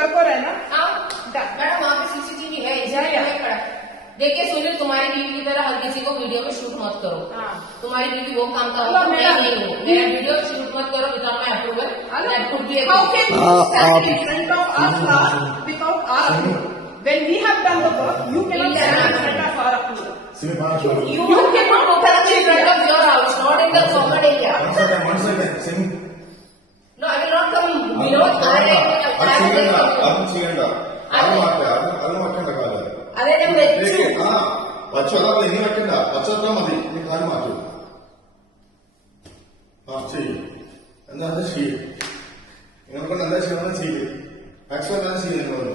करते रहे हाँ, मैडम वहाँ पे सीसीटीवी है देखिए सुनील तुम्हारी बीवी की तरह हर किसी को वीडियो में शूट मत करो। तुम्हारी बीवी वो काम का होगा मेरा नहीं वीडियो शूट मत करो without my approval without when we have done dark you can send for approval you can അത് ചെയ്യണ്ട അത് ചെയ്യണ്ട. അത് മാറ്റ അത് അത് മാറ്റേണ്ട കാലം. ഞാൻ വെച്ചു. ആ വച്ചു അതാ ഇനി വെക്കണ്ട. വച്ചാ മതി. ഇനി കാലം മാറ്റൂ. ആ ചെയ്യും. എന്നാ അത് ചെയ്യും? നിങ്ങൾക്ക് എന്താ ചെയ്യണമെന്ന് ചെയ്യും. മാക്സിമം എന്താ ചെയ്യുന്നത്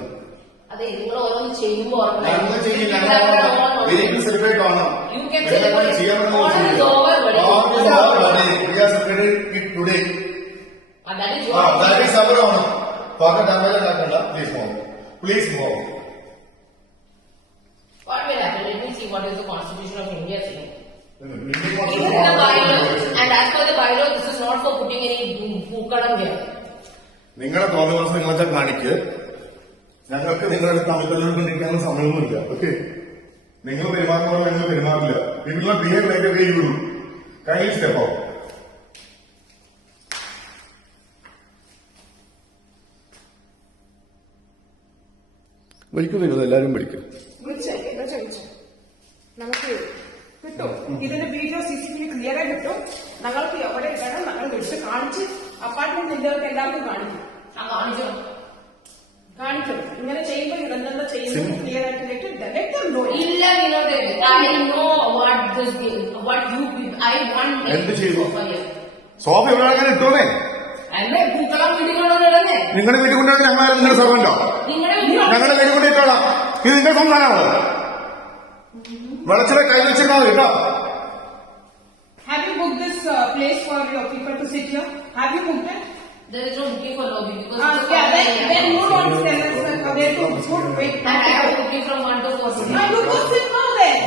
അതെ നിങ്ങൾ ഓരോന്ന് ചെയ്യുമ്പോൾ ഞങ്ങൾ ചെയ്യില്ല ഒരിക്കലും സെലിബ്രേറ്റ് ആണോ ചെയ്യാൻ പറ്റുന്ന celebrate today that is our Onam പക ഡാമേജ് ഉണ്ടാക്കണ്ട please move please move What will happen? Let me see what is the constitution of India saying. It is in the bylaw, and as per the bylaw, this is not for putting any pookalam here. നിങ്ങളെ തോന്നുന്ന നിങ്ങളൊക്കെ കാണിക്ക് ഞങ്ങൾക്ക് നിങ്ങളുടെ തമ്മിൽ കൊണ്ടിരിക്കാനുള്ള സമയമൊന്നുമില്ല okay നിങ്ങൾ പെരുമാറുന്ന പോലെ ഞങ്ങൾ പെരുമാറില്ല we will not behave like a way you do kindly step out വിളിക്കും വരുന്നത് എല്ലാരും പഠിക്കും നമുക്ക് കിട്ടും. ഇതിന്റെ video C C T V clear ആയി കിട്ടും. ഞങ്ങൾക്ക് എവിടെ ഇടണം ഞങ്ങൾ വിളിച്ച് കാണിച്ച് അപ്പാർട്ട്മെന്റ് ഇന്ത്യർക്ക് എല്ലാവർക്കും കാണിക്കും. ആ കാണിക്കും ഇങ്ങനെ ചെയ്യുമ്പോൾ ഇതെന്താ ചെയ്യുന്നത്? ക്ലിയർ ആയിട്ട് ഡയറക്റ്റ് നോ ഇല്ല Vinod I know what this what you I want എന്ത് ചെയ്തു? സോഫ അങ്ങനെ എന്നെ പൂക്കളം വീട്ടിൽ കൊണ്ടുവന്നിടന്നേ നിങ്ങളുടെ വീട്ടിൽ കൊണ്ടുവന്ന് ഞങ്ങൾ നിങ്ങളുടെ സർവന്റോ നിങ്ങളുടെ വീട്ടിൽ ഞങ്ങളുടെ വീട്ടിൽ കൊണ്ടിട്ടോളാം ഇത് നിങ്ങളുടെ സംസ്ഥാനമാണോ വെളച്ചിലെ കൈ വെച്ചിരുന്നാൽ മതി കേട്ടോ Have you booked this uh, place for your people to sit here? Have you booked it? There is no booking for lobby because Uh, it's a yeah, then, common then area. you don't tell us uh, where to put wait. And I have booking from one to four. Now you go sit now then.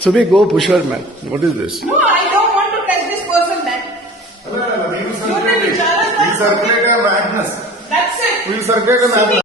So we go push her, man. What is this? No, I don't want to touch this person, man. No, no, no. We will circulate a madness. That's it. We will circulate a madness.